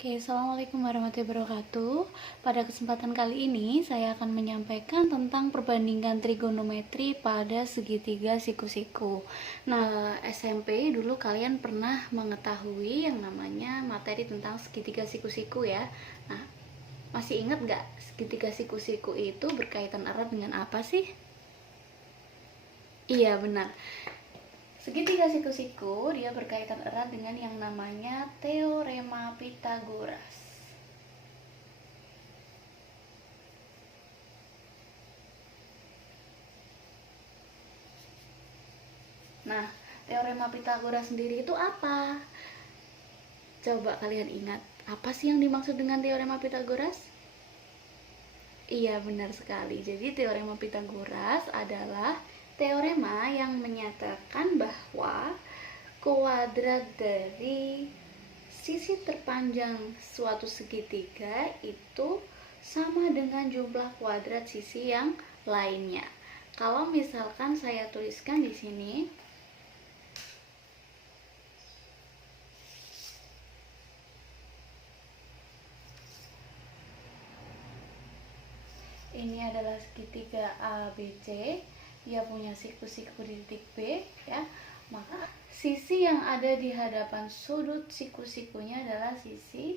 Oke, assalamualaikum warahmatullahi wabarakatuh. Pada kesempatan kali ini, saya akan menyampaikan tentang perbandingan trigonometri pada segitiga siku-siku. Nah, SMP dulu kalian pernah mengetahui yang namanya materi tentang segitiga siku-siku ya. Nah, masih ingat nggak segitiga siku-siku itu berkaitan erat dengan apa sih? Iya, benar. Segitiga siku-siku dia berkaitan erat dengan yang namanya teorema Pythagoras. Nah, teorema Pythagoras sendiri itu apa? Coba kalian ingat, apa sih yang dimaksud dengan teorema Pythagoras? Iya, benar sekali. Jadi teorema Pythagoras adalah teorema yang menyatakan bahwa kuadrat dari sisi terpanjang suatu segitiga itu sama dengan jumlah kuadrat sisi yang lainnya. Kalau misalkan saya tuliskan di sini, ini adalah segitiga ABC, dia punya siku-siku di titik B ya. Maka sisi yang ada di hadapan sudut siku-sikunya adalah sisi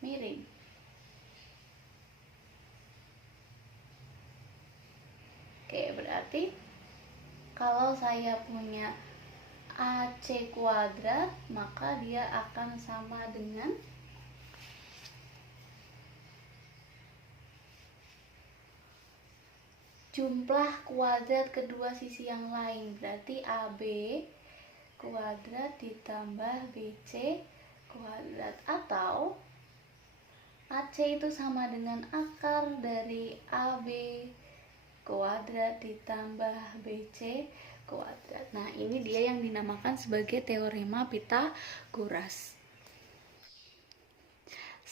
miring. Oke, berarti kalau saya punya AC kuadrat, maka dia akan sama dengan jumlah kuadrat kedua sisi yang lain. Berarti AB kuadrat ditambah BC kuadrat, atau AC itu sama dengan akar dari AB kuadrat ditambah BC kuadrat. Nah, ini dia yang dinamakan sebagai teorema Pythagoras.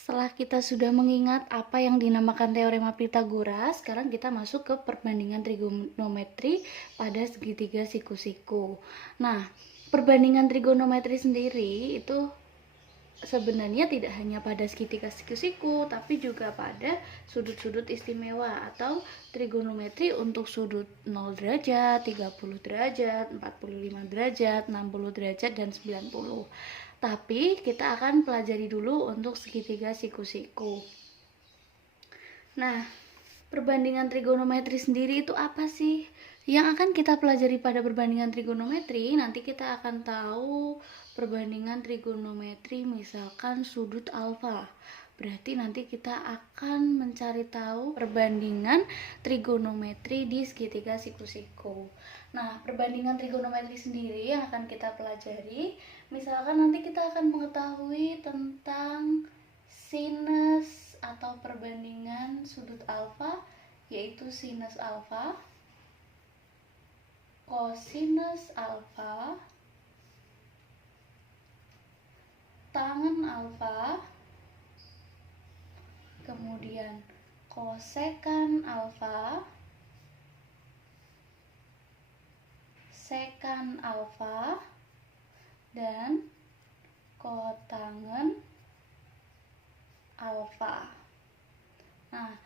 Setelah kita sudah mengingat apa yang dinamakan teorema Pythagoras, sekarang kita masuk ke perbandingan trigonometri pada segitiga siku-siku. Nah, perbandingan trigonometri sendiri itu sebenarnya tidak hanya pada segitiga siku-siku, tapi juga pada sudut-sudut istimewa atau trigonometri untuk sudut 0 derajat, 30 derajat, 45 derajat, 60 derajat, dan 90. Tapi kita akan pelajari dulu untuk segitiga siku-siku. Nah, perbandingan trigonometri sendiri itu apa sih? Yang akan kita pelajari pada perbandingan trigonometri, nanti kita akan tahu perbandingan trigonometri misalkan sudut alfa. Berarti nanti kita akan mencari tahu perbandingan trigonometri di segitiga siku-siku. Nah, perbandingan trigonometri sendiri yang akan kita pelajari, misalkan nanti kita akan mengetahui tentang sinus atau perbandingan sudut alfa, yaitu sinus alfa, kosinus alfa, tangen alfa, kemudian kosekan alfa, sekan alfa, dan kotangen alfa. Nah,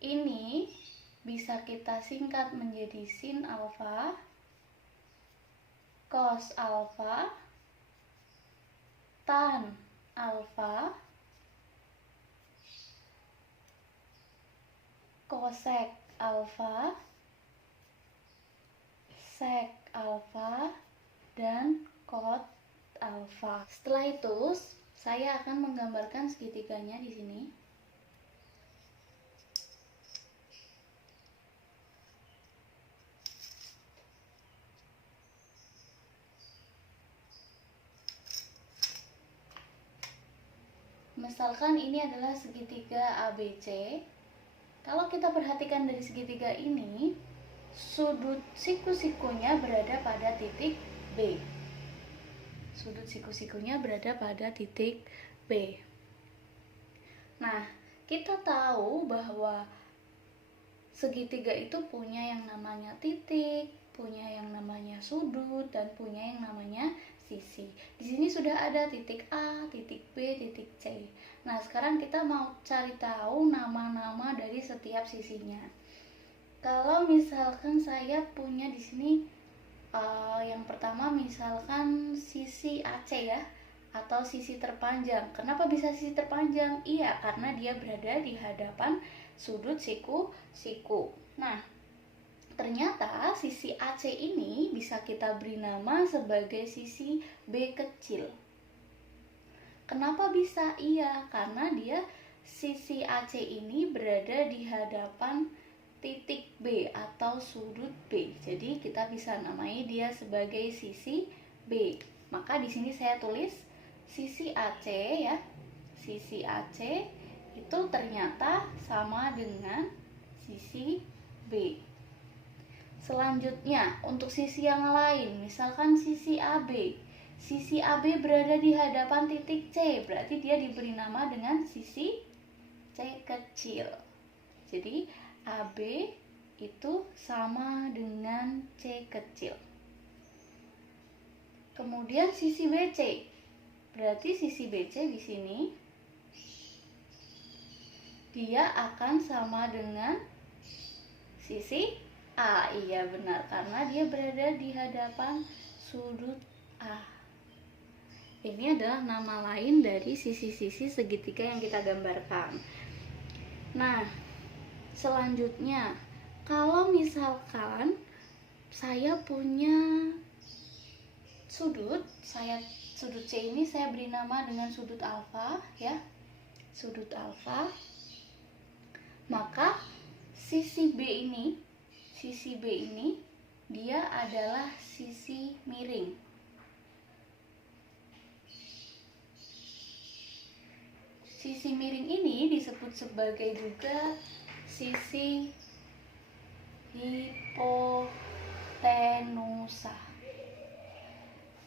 ini bisa kita singkat menjadi sin alfa, cos alfa, tan alfa, kosek alfa, sek alfa, dan kot alfa. Setelah itu, saya akan menggambarkan segitiganya di sini. Misalkan ini adalah segitiga ABC. Kalau kita perhatikan dari segitiga ini, sudut siku-sikunya berada pada titik B. Sudut siku-sikunya berada pada titik B. Nah, kita tahu bahwa segitiga itu punya yang namanya titik, punya yang namanya sudut, dan punya yang namanya sisi. Di sini sudah ada titik A, titik B, titik C. Nah, sekarang kita mau cari tahu nama-nama dari setiap sisinya. Kalau misalkan saya punya di sini yang pertama misalkan sisi AC ya, atau sisi terpanjang. Kenapa bisa sisi terpanjang? Iya, karena dia berada di hadapan sudut siku-siku. Nah, ternyata sisi AC ini bisa kita beri nama sebagai sisi B kecil. Kenapa bisa? Iya, karena dia sisi AC ini berada di hadapan titik B atau sudut B. Jadi kita bisa namai dia sebagai sisi B. Maka di sini saya tulis sisi AC ya. Sisi AC itu ternyata sama dengan sisi B. Selanjutnya, untuk sisi yang lain, misalkan sisi AB. Sisi AB berada di hadapan titik C, berarti dia diberi nama dengan sisi C kecil. Jadi, AB itu sama dengan C kecil. Kemudian sisi BC. Berarti sisi BC di sini dia akan sama dengan sisi A. Iya benar, karena dia berada di hadapan sudut A. Ini adalah nama lain dari sisi-sisi segitiga yang kita gambarkan. Nah, selanjutnya, kalau misalkan saya punya sudut C ini saya beri nama dengan sudut alfa ya. Sudut alfa. Maka sisi B ini dia adalah sisi miring. Sisi miring ini disebut sebagai juga sisi hipotenusa.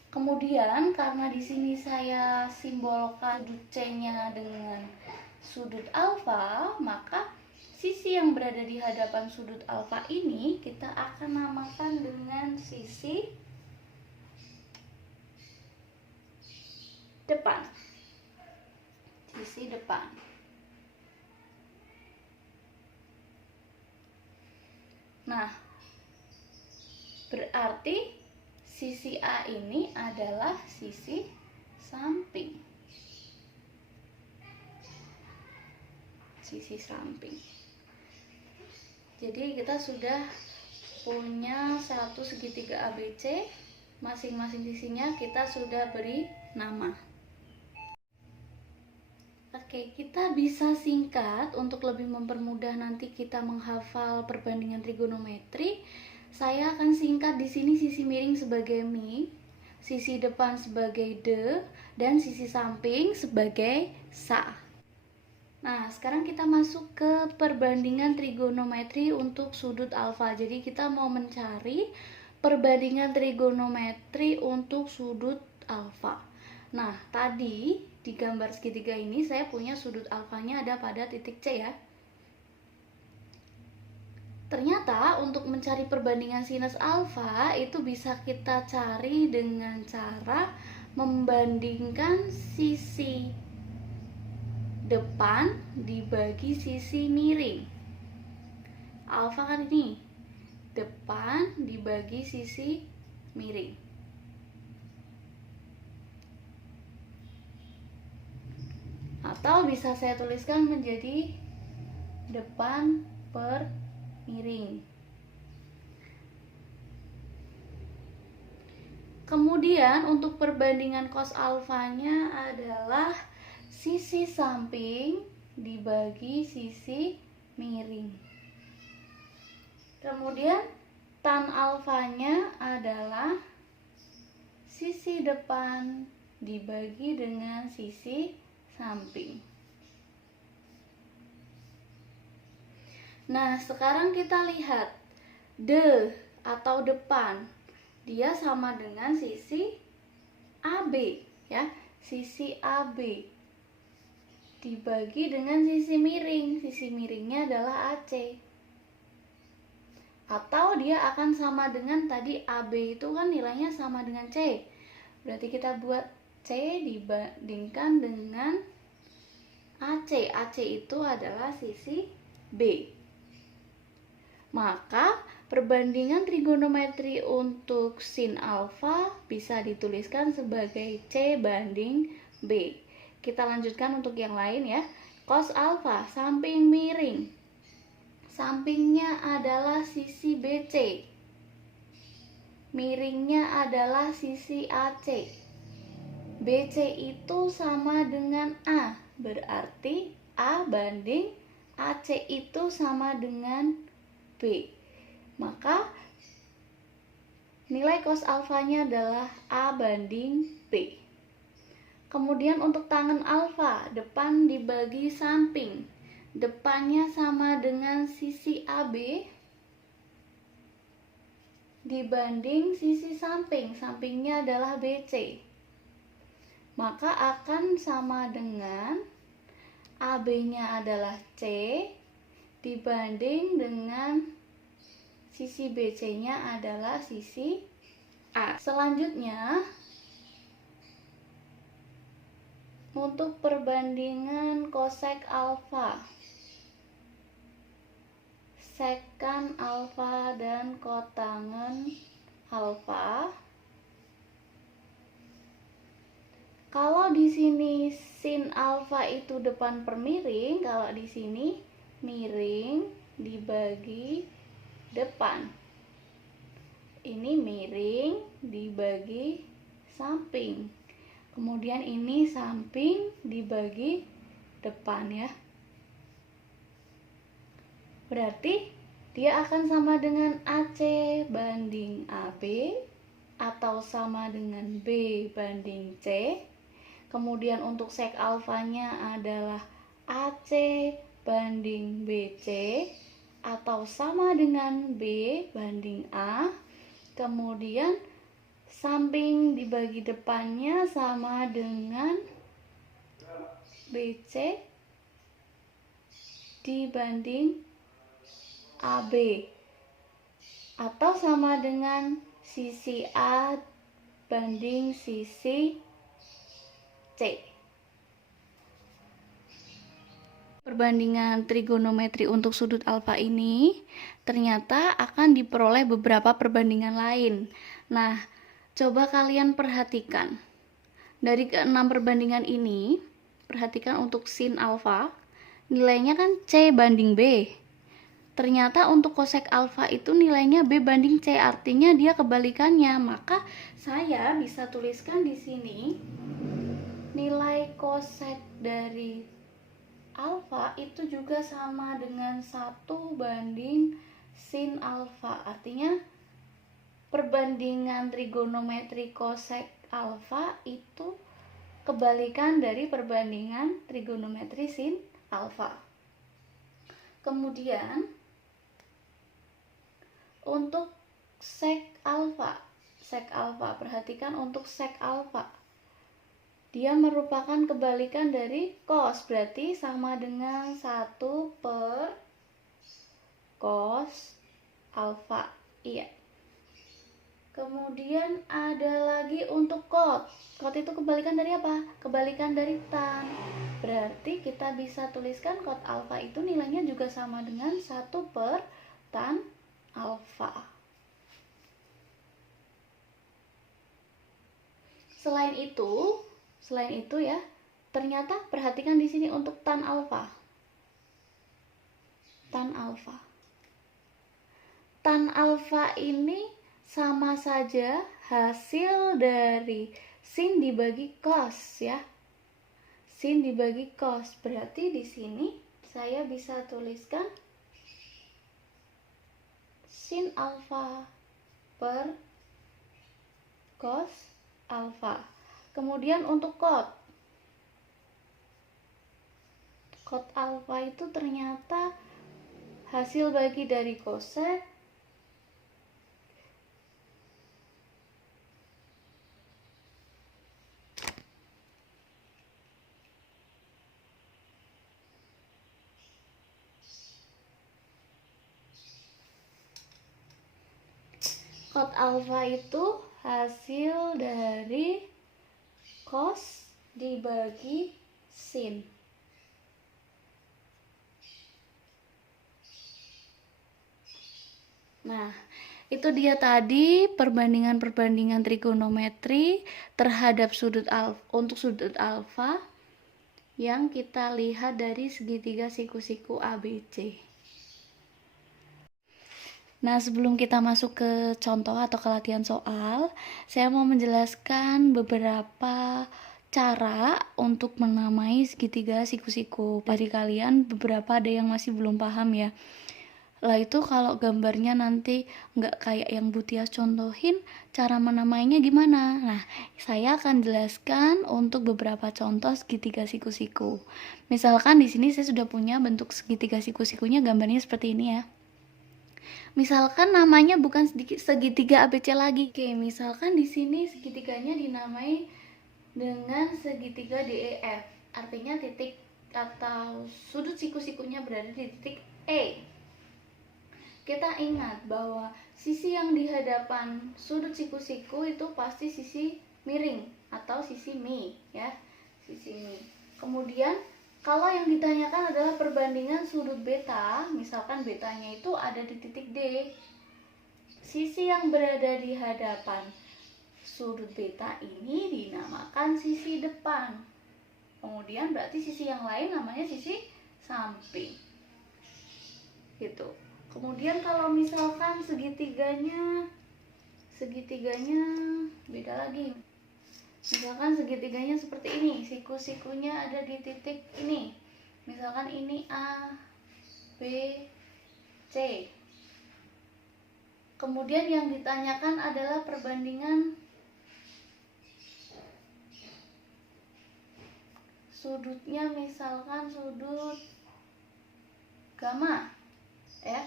Kemudian karena di sini saya simbolkan sudut C-nya dengan sudut alfa, maka sisi yang berada di hadapan sudut alfa ini kita akan namakan dengan sisi depan. Sisi depan. Nah, berarti sisi A ini adalah sisi samping. Sisi samping. Jadi kita sudah punya satu segitiga ABC, masing-masing sisinya kita sudah beri nama. Oke, kita bisa singkat untuk lebih mempermudah nanti kita menghafal perbandingan trigonometri. Saya akan singkat di sini sisi miring sebagai mi, sisi depan sebagai de, dan sisi samping sebagai sa. Nah, sekarang kita masuk ke perbandingan trigonometri untuk sudut alfa. Jadi kita mau mencari perbandingan trigonometri untuk sudut alfa. Nah, tadi di gambar segitiga ini saya punya sudut alfanya ada pada titik C ya. Ternyata untuk mencari perbandingan sinus alfa itu bisa kita cari dengan cara membandingkan sisi depan dibagi sisi miring. Alfa kan ini depan dibagi sisi miring. Atau bisa saya tuliskan menjadi depan per miring. Kemudian untuk perbandingan cos alfanya adalah sisi samping dibagi sisi miring. Kemudian tan alfanya adalah sisi depan dibagi dengan sisi samping. Nah, sekarang kita lihat de atau depan. Dia sama dengan sisi AB ya, sisi AB dibagi dengan sisi miring. Sisi miringnya adalah AC. Atau dia akan sama dengan tadi AB itu kan nilainya sama dengan C. Berarti kita buat C dibandingkan dengan AC. AC itu adalah sisi B. Maka perbandingan trigonometri untuk sin alfa bisa dituliskan sebagai C banding B. Kita lanjutkan untuk yang lain ya. Cos alfa, samping miring. Sampingnya adalah sisi BC. Miringnya adalah sisi AC. BC itu sama dengan A. Berarti A banding AC itu sama dengan B. Maka nilai cos alfanya adalah A banding B. Kemudian untuk tangen alfa, depan dibagi samping. Depannya sama dengan sisi AB dibanding sisi samping. Sampingnya adalah BC. Maka akan sama dengan AB-nya adalah C dibanding dengan sisi BC-nya adalah sisi A. Selanjutnya, untuk perbandingan kosek alfa, sekan alfa dan kotangen alfa. Kalau di sini sin alfa itu depan per miring, kalau di sini miring dibagi depan. Ini miring dibagi samping. Kemudian ini samping dibagi depan ya. Berarti dia akan sama dengan AC banding AB atau sama dengan B banding C. Kemudian untuk sek alfanya adalah AC banding BC atau sama dengan B banding A. Kemudian samping dibagi depannya sama dengan BC dibanding AB atau sama dengan sisi A banding sisi C. Perbandingan trigonometri untuk sudut alfa ini ternyata akan diperoleh beberapa perbandingan lain. Nah, coba kalian perhatikan. Dari keenam perbandingan ini, perhatikan untuk sin alfa, nilainya kan C banding B. Ternyata untuk kosek alfa itu nilainya B banding C, artinya dia kebalikannya. Maka saya bisa tuliskan di sini nilai kosek dari alfa itu juga sama dengan 1 banding sin alfa. Artinya perbandingan trigonometri kosek alfa itu kebalikan dari perbandingan trigonometri sin alfa. Kemudian untuk sek alfa, perhatikan untuk sek alfa. Dia merupakan kebalikan dari cos, berarti sama dengan 1 per cos alfa. Iya. Kemudian ada lagi untuk cot. Cot itu kebalikan dari apa? Kebalikan dari tan. Berarti kita bisa tuliskan cot alfa itu nilainya juga sama dengan 1 per tan alfa. Selain itu ya, ternyata perhatikan di sini untuk tan alfa. Tan alfa. Tan alfa ini sama saja hasil dari sin dibagi cos ya. Sin dibagi cos. Berarti di sini saya bisa tuliskan sin alfa per cos alfa. Kemudian untuk cot alfa itu ternyata hasil bagi dari kosek cot alfa itu hasil dari cos dibagi sin. Nah, itu dia tadi perbandingan trigonometri terhadap untuk sudut alfa yang kita lihat dari segitiga siku-siku ABC. Nah, sebelum kita masuk ke contoh atau ke latihan soal, saya mau menjelaskan beberapa cara untuk menamai segitiga siku-siku. Bagi kalian beberapa ada yang masih belum paham ya. Lah itu kalau gambarnya nanti nggak kayak yang Bu Tias contohin, cara menamainya gimana? Nah, saya akan jelaskan untuk beberapa contoh segitiga siku-siku. Misalkan di sini saya sudah punya bentuk segitiga siku-sikunya, gambarnya seperti ini ya. Misalkan namanya bukan segitiga ABC lagi. Oke, misalkan di sini segitiganya dinamai dengan segitiga DEF. Artinya titik atau sudut siku-sikunya berada di titik E. Kita ingat bahwa sisi yang di hadapan sudut siku-siku itu pasti sisi miring atau sisi mi ya, sisi mi. Kemudian kalau yang ditanyakan adalah perbandingan sudut beta, misalkan betanya itu ada di titik D. Sisi yang berada di hadapan sudut beta ini dinamakan sisi depan. Kemudian berarti sisi yang lain namanya sisi samping. Gitu. Kemudian kalau misalkan segitiganya beda lagi. Misalkan segitiganya seperti ini, siku-sikunya ada di titik ini. Misalkan ini A, B, C. Kemudian yang ditanyakan adalah perbandingan sudutnya, misalkan sudut gamma. Ya.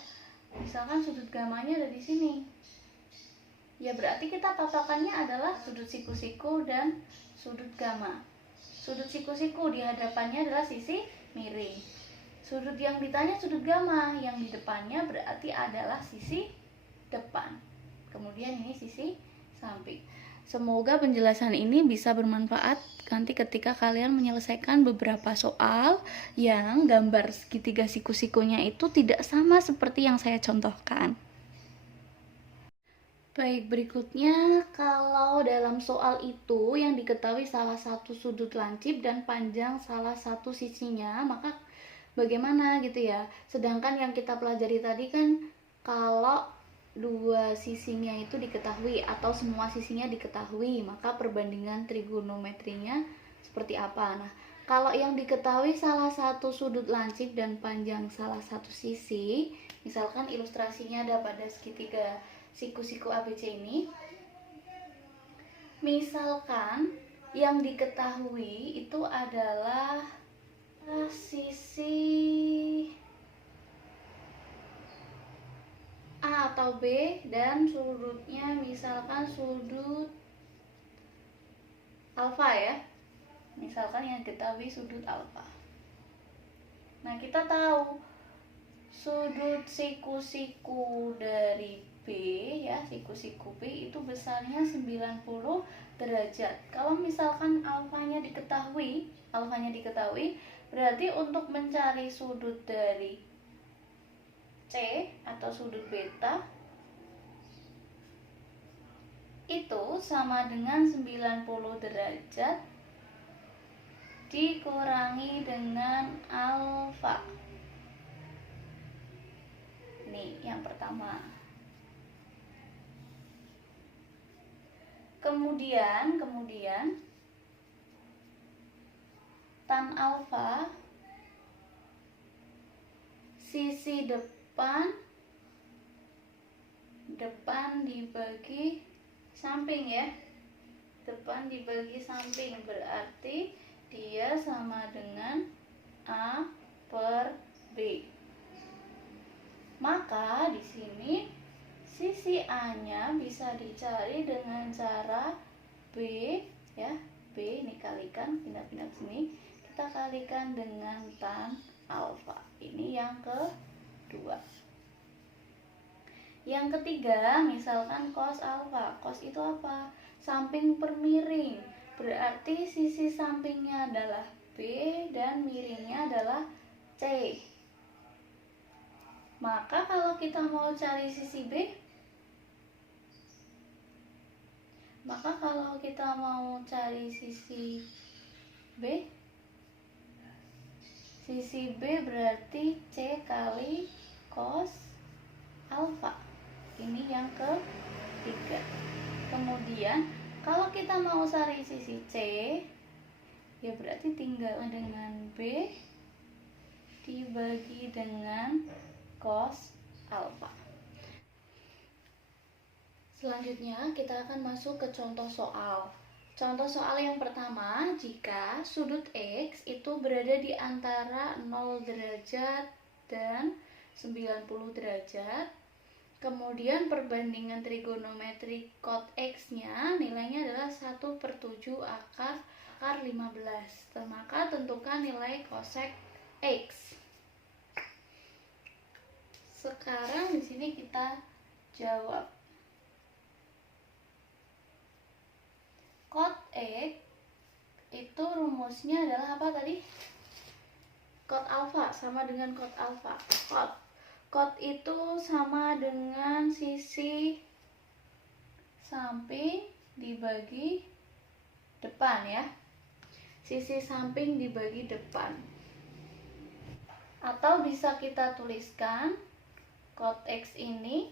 Misalkan sudut gamanya ada di sini. Ya berarti kita patokannya adalah sudut siku-siku dan sudut gamma. Sudut siku-siku di hadapannya adalah sisi miring. Sudut yang ditanya sudut gamma, yang di depannya berarti adalah sisi depan. Kemudian ini sisi samping. Semoga penjelasan ini bisa bermanfaat nanti ketika kalian menyelesaikan beberapa soal yang gambar segitiga siku-sikunya itu tidak sama seperti yang saya contohkan. Baik, berikutnya kalau dalam soal itu yang diketahui salah satu sudut lancip dan panjang salah satu sisinya, maka bagaimana gitu ya. Sedangkan yang kita pelajari tadi kan kalau dua sisinya itu diketahui atau semua sisinya diketahui, maka perbandingan trigonometrinya seperti apa. Nah, kalau yang diketahui salah satu sudut lancip dan panjang salah satu sisi, misalkan ilustrasinya ada pada segitiga siku-siku ABC ini. Misalkan yang diketahui itu adalah sisi A atau B dan sudutnya misalkan sudut alfa ya. Misalkan yang diketahui sudut alfa. Nah, kita tahu sudut siku-siku dari B ya, siku-siku B itu besarnya 90 derajat. Kalau misalkan alfanya diketahui, berarti untuk mencari sudut dari C atau sudut beta itu sama dengan 90 derajat dikurangi dengan alfa. Ini yang pertama. Kemudian tan alfa sisi depan dibagi samping ya. Depan dibagi samping berarti dia sama dengan A per B. Maka di sini sisi A-nya bisa dicari dengan cara B ya. B ini kalikan, pindah-pindah ke sini. Kita kalikan dengan tan alfa. Ini yang kedua. Yang ketiga, misalkan cos alfa. Cos itu apa? Samping per miring. berarti sisi sampingnya adalah B dan miringnya adalah C. Maka kalau kita mau cari sisi B, sisi B berarti C kali cos alfa. Ini yang ketiga. Kemudian kalau kita mau cari sisi C, ya berarti tinggal dengan B dibagi dengan cos alfa. Selanjutnya kita akan masuk ke contoh soal. Contoh soal yang pertama, jika sudut X itu berada di antara 0 derajat dan 90 derajat, kemudian perbandingan trigonometri cot X-nya nilainya adalah 1/7 akar 15. Maka tentukan nilai cosec X. Sekarang di sini kita jawab. Cot X itu rumusnya adalah apa tadi? Cot alfa sama dengan cot alfa. Cot itu sama dengan sisi samping dibagi depan ya. Sisi samping dibagi depan. Atau bisa kita tuliskan cot X ini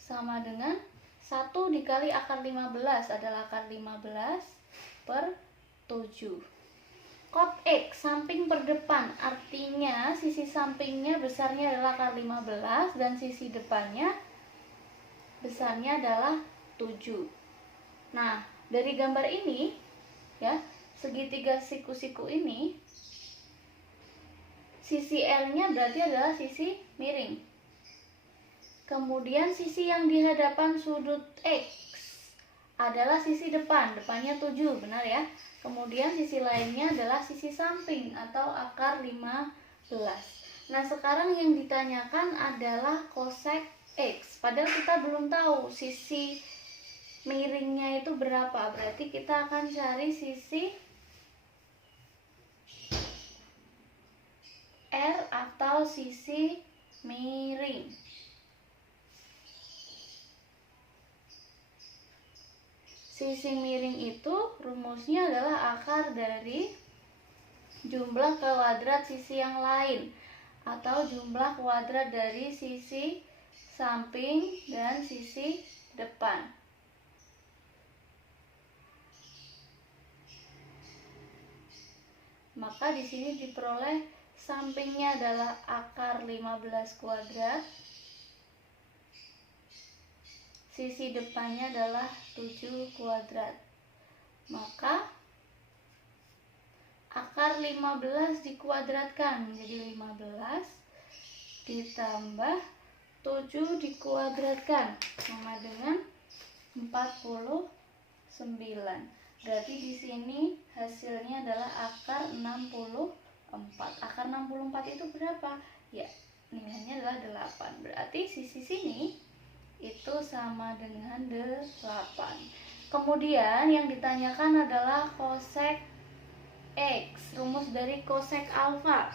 sama dengan 1 dikali akar 15 adalah akar 15/7. Cot X samping per depan artinya sisi sampingnya besarnya adalah akar 15 dan sisi depannya besarnya adalah 7. Nah, dari gambar ini ya, segitiga siku-siku ini sisi L-nya berarti adalah sisi miring. Kemudian sisi yang di hadapan sudut X adalah sisi depan, depannya 7, benar ya. Kemudian sisi lainnya adalah sisi samping atau akar 15. Nah, sekarang yang ditanyakan adalah cosec X. Padahal kita belum tahu sisi miringnya itu berapa. Berarti kita akan cari sisi R atau sisi miring. Sisi miring itu rumusnya adalah akar dari jumlah kuadrat sisi yang lain atau jumlah kuadrat dari sisi samping dan sisi depan. Maka di sini diperoleh sampingnya adalah akar 15 kuadrat. Sisi depannya adalah 7 kuadrat. Maka akar 15 dikuadratkan menjadi 15 ditambah 7 dikuadratkan sama dengan 49. Berarti di sini hasilnya adalah akar 64. Akar 64 itu berapa? Ya, nilainya adalah 8. Berarti sisi sini itu sama dengan 8. Kemudian yang ditanyakan adalah cosec X. Rumus dari cosec alfa.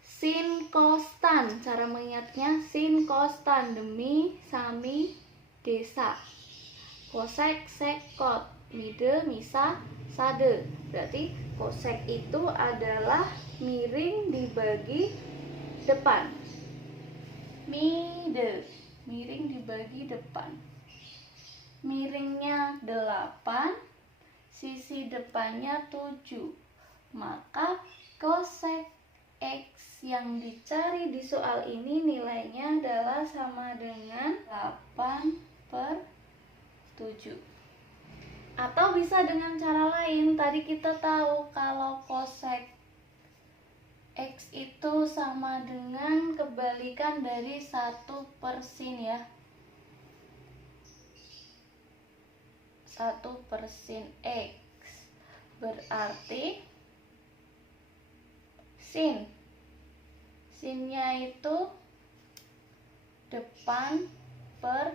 Sin cos tan, cara mengingatnya sin cos tan demi sami desa. Cosec sec cot, mide misa sade. Berarti cosec itu adalah miring dibagi depan. Mide, miring dibagi depan. Miringnya 8, sisi depannya 7. Maka cosec X yang dicari di soal ini nilainya adalah sama dengan 8/7. Atau bisa dengan cara lain, tadi kita tahu kalau cosec X itu sama dengan kebalikan dari 1/sin ya. 1/sin X berarti sinnya itu depan per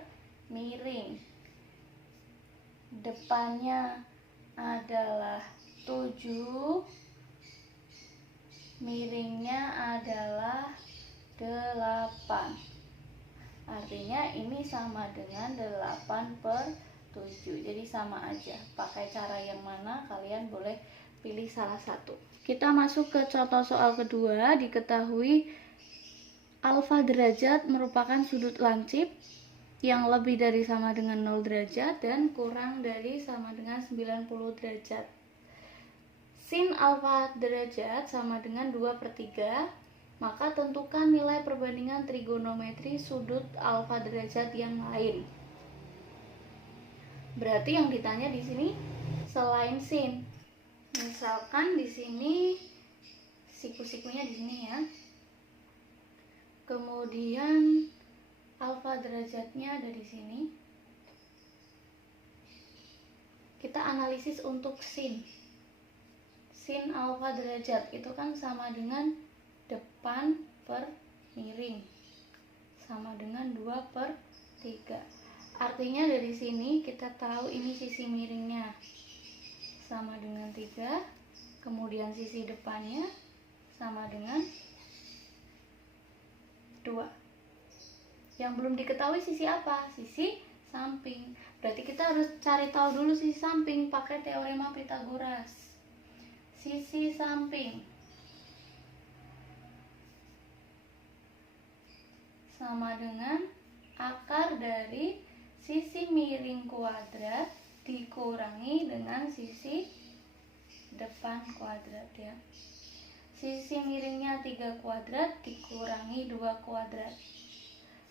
miring. Depannya adalah 7, miringnya adalah 8. Artinya ini sama dengan 8 per 7. Jadi sama aja. Pakai cara yang mana kalian boleh pilih salah satu. Kita masuk ke contoh soal kedua. Diketahui alfa derajat merupakan sudut lancip yang lebih dari sama dengan 0 derajat dan kurang dari sama dengan 90 derajat. Sin alfa derajat sama dengan 2/3, maka tentukan nilai perbandingan trigonometri sudut alfa derajat yang lain. Berarti yang ditanya di sini selain sin. Misalkan di sini siku-sikunya di sini ya. Kemudian alfa derajatnya ada di sini. Kita analisis untuk sin. Sin alfa derajat itu kan sama dengan depan per miring, sama dengan 2/3. Artinya dari sini kita tahu ini sisi miringnya sama dengan 3, kemudian sisi depannya sama dengan 2. Yang belum diketahui sisi apa? Sisi samping. Berarti kita harus cari tahu dulu sisi samping pakai teorema Pythagoras. Sisi samping sama dengan akar dari sisi miring kuadrat dikurangi dengan sisi depan kuadrat ya. Sisi miringnya 3 kuadrat dikurangi 2 kuadrat.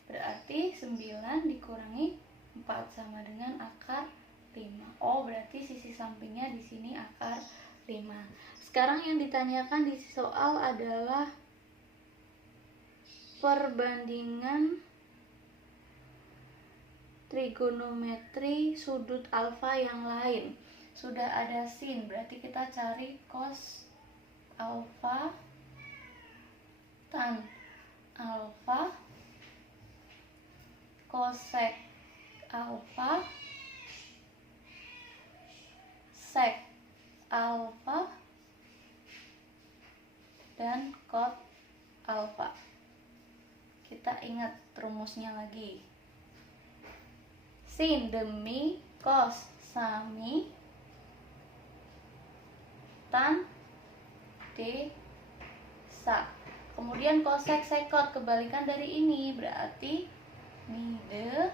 Berarti 9 dikurangi 4 sama dengan akar 5. Oh, berarti sisi sampingnya di sini akar 5. Sekarang yang ditanyakan di soal adalah perbandingan trigonometri sudut alfa yang lain. Sudah ada sin, berarti kita cari cos alfa, tan alfa, cosec alfa, sec alfa, dan cot alfa. Kita ingat rumusnya lagi. Sin demi cos sami, tan d sa. Kemudian cosec sekot kebalikan dari ini, berarti mi de,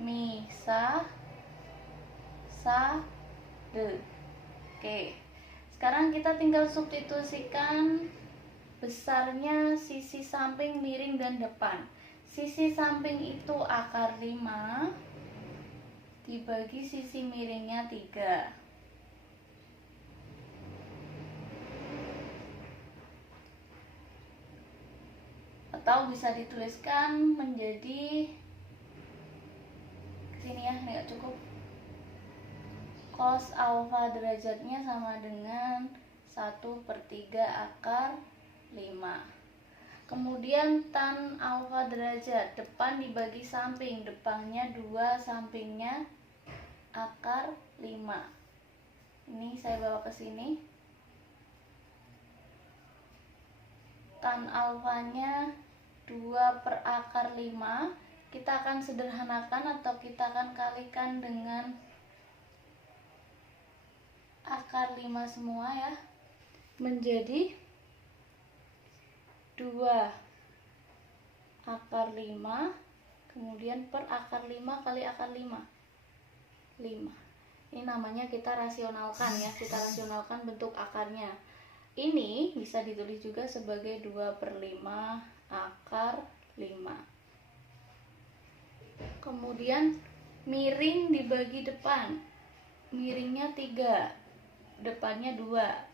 mi sa de. Oke. Sekarang kita tinggal substitusikan besarnya sisi samping, miring, dan depan. Sisi samping itu akar 5 dibagi sisi miringnya 3. Atau bisa dituliskan menjadi kesini ya, ini gak cukup. Cos alfa derajatnya sama dengan 1/3 akar 5. Kemudian tan alfa derajat, depan dibagi samping, depannya 2, sampingnya akar 5. Ini saya bawa ke sini. Tan alfanya 2/5. Kita akan sederhanakan atau kita akan kalikan dengan akar 5 semua ya, menjadi 2 akar 5 kemudian per akar 5 kali akar 5. Ini namanya kita rasionalkan ya, kita rasionalkan bentuk akarnya. Ini bisa ditulis juga sebagai 2/5 akar 5. Kemudian miring dibagi depan, miringnya 3, depannya 2.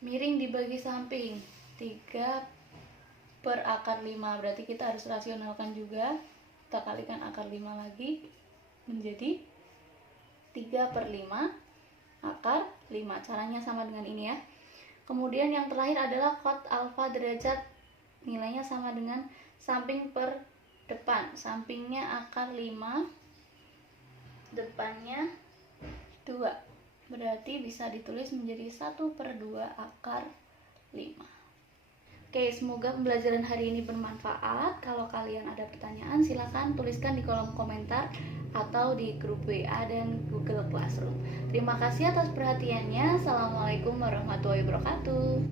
Miring dibagi samping 3 per akar 5. Berarti kita harus rasionalkan juga. Kita kalikan akar 5 lagi menjadi 3/5 akar 5. Caranya sama dengan ini ya. Kemudian yang terakhir adalah cot alfa derajat, nilainya sama dengan samping per depan. Sampingnya akar 5, depannya 2. Berarti bisa ditulis menjadi 1/2 akar 5. Oke, semoga pembelajaran hari ini bermanfaat. Kalau kalian ada pertanyaan, silakan tuliskan di kolom komentar atau di grup WA dan Google Classroom. Terima kasih atas perhatiannya. Assalamualaikum warahmatullahi wabarakatuh.